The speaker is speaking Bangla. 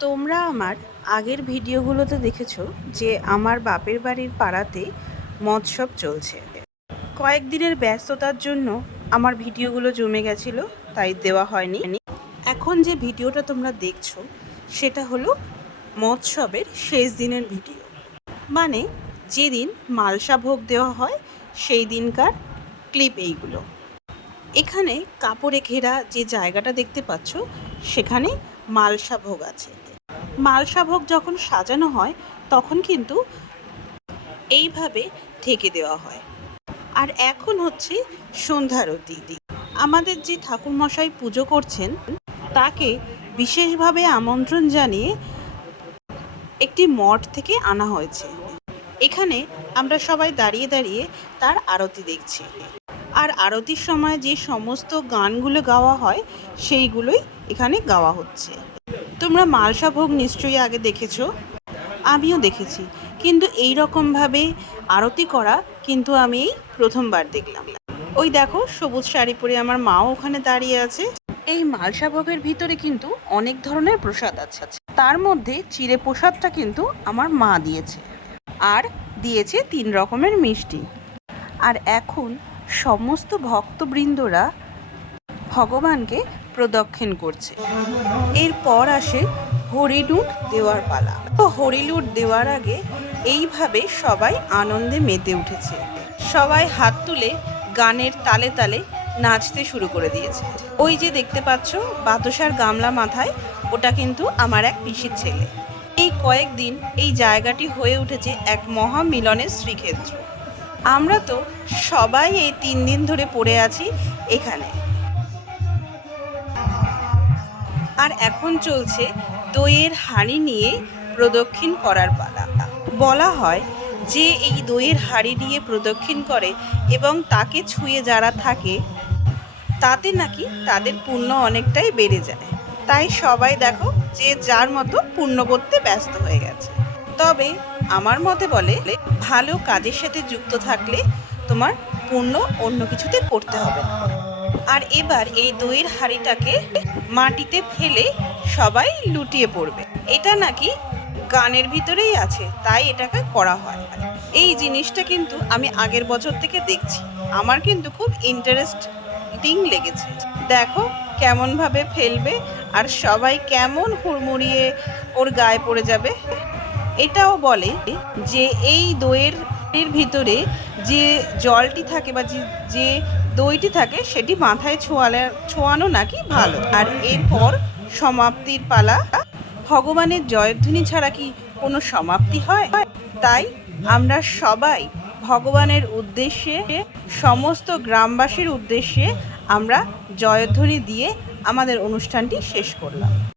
তোমরা আমার আগের ভিডিওগুলোতে দেখেছ যে আমার বাপের বাড়ির পাড়াতে মৎসব চলছে। কয়েকদিনের ব্যস্ততার জন্য আমার ভিডিওগুলো জমে গেছিল, তাই দেওয়া হয়নি। এখন যে ভিডিওটা তোমরা দেখছ, সেটা হলো মৎসবের শেষ দিনের ভিডিও। মানে যেদিন মালসা ভোগ দেওয়া হয়, সেই দিনকার ক্লিপ এইগুলো। এখানে কাপড়ে ঘেরা যে জায়গাটা দেখতে পাচ্ছ, সেখানে মালসা ভোগ আছে। মালসা ভোগ যখন সাজানো হয়, তখন কিন্তু এইভাবে ঢেকে দেওয়া হয়। আর এখন হচ্ছে সন্ধ্যারতি আমাদের যে ঠাকুরমশাই পুজো করছেন, তাকে বিশেষভাবে আমন্ত্রণ জানিয়ে একটি মঠ থেকে আনা হয়েছে। এখানে আমরা সবাই দাঁড়িয়ে দাঁড়িয়ে তার আরতি দেখছি। আর আরতির সময় যে সমস্ত গানগুলো গাওয়া হয়, সেইগুলোই এখানে গাওয়া হচ্ছে। তোমরা মালসা ভোগ নিশ্চয়ই আগে দেখেছ, আমিও দেখেছি। কিন্তু এই রকমভাবে আরতি করা কিন্তু আমি এই প্রথমবার দেখলাম। ওই দেখো, সবুজ শাড়ি পরে আমার মাও ওখানে দাঁড়িয়ে আছে। এই মালসা ভোগের ভিতরে কিন্তু অনেক ধরনের প্রসাদ আছে। তার মধ্যে চিড়ে প্রসাদটা কিন্তু আমার মা দিয়েছে। আর দিয়েছে তিন রকমের মিষ্টি। আর এখন সমস্ত ভক্তবৃন্দরা ভগবানকে প্রদক্ষিণ করছে। এরপর আসে হরিলুট দেওয়ার পালা। তো হরিলুট দেওয়ার আগে এইভাবে সবাই আনন্দে মেতে উঠেছে। সবাই হাত তুলে গানের তালে তালে নাচতে শুরু করে দিয়েছে। ওই যে দেখতে পাচ্ছ বাতসার গামলা মাথায় ওটা কিন্তু আমার এক পিসির ছেলে। এই কয়েকদিন এই জায়গাটি হয়ে উঠেছে এক মহা মিলনের শ্রীক্ষেত্র। আমরা তো সবাই এই তিন দিন ধরে পড়ে আছি এখানে। আর এখন চলছে দইয়ের হাঁড়ি নিয়ে প্রদক্ষিণ করার পালা। বলা হয় যে এই দইয়ের হাঁড়ি নিয়ে প্রদক্ষিণ করে এবং তাকে ছুঁয়ে যারা থাকে, তাতে নাকি তাদের পুণ্য অনেকটাই বেড়ে যায়। তাই সবাই দেখো যে যার মতো পুণ্য করতে ব্যস্ত হয়ে গেছে। তবে আমার মতে বলে, ভালো কাজের সাথে যুক্ত থাকলে তোমার পূর্ণ অন্য কিছুতে করতে হবে। আর এবার এই দইয়ের হাঁড়িটাকে মাটিতে ফেলে সবাই লুটিয়ে পড়বে। এটা নাকি গানের ভিতরেই আছে, তাই এটাকে করা হয়। এই জিনিসটা কিন্তু আমি আগের বছর থেকে দেখছি। আমার কিন্তু খুব ইন্টারেস্টিং লেগেছে। দেখো কেমনভাবে ফেলবে আর সবাই কেমন হুড়মুড়িয়ে ওর গায়ে পড়ে যাবে। এটাও বলে যে এই দইয়ের ভিতরে যে জলটি থাকে বা যে দইটি থাকে সেটি মাথায় ছোঁয়ালে, ছোঁয়ানো নাকি ভালো। আর এরপর সমাপ্তির পালা। ভগবানের জয়ধ্বনি ছাড়া কি কোনো সমাপ্তি হয়? তাই আমরা সবাই ভগবানের উদ্দেশ্যে, সমস্ত গ্রামবাসীর উদ্দেশ্যে আমরা জয়ধ্বনি দিয়ে আমাদের অনুষ্ঠানটি শেষ করলাম।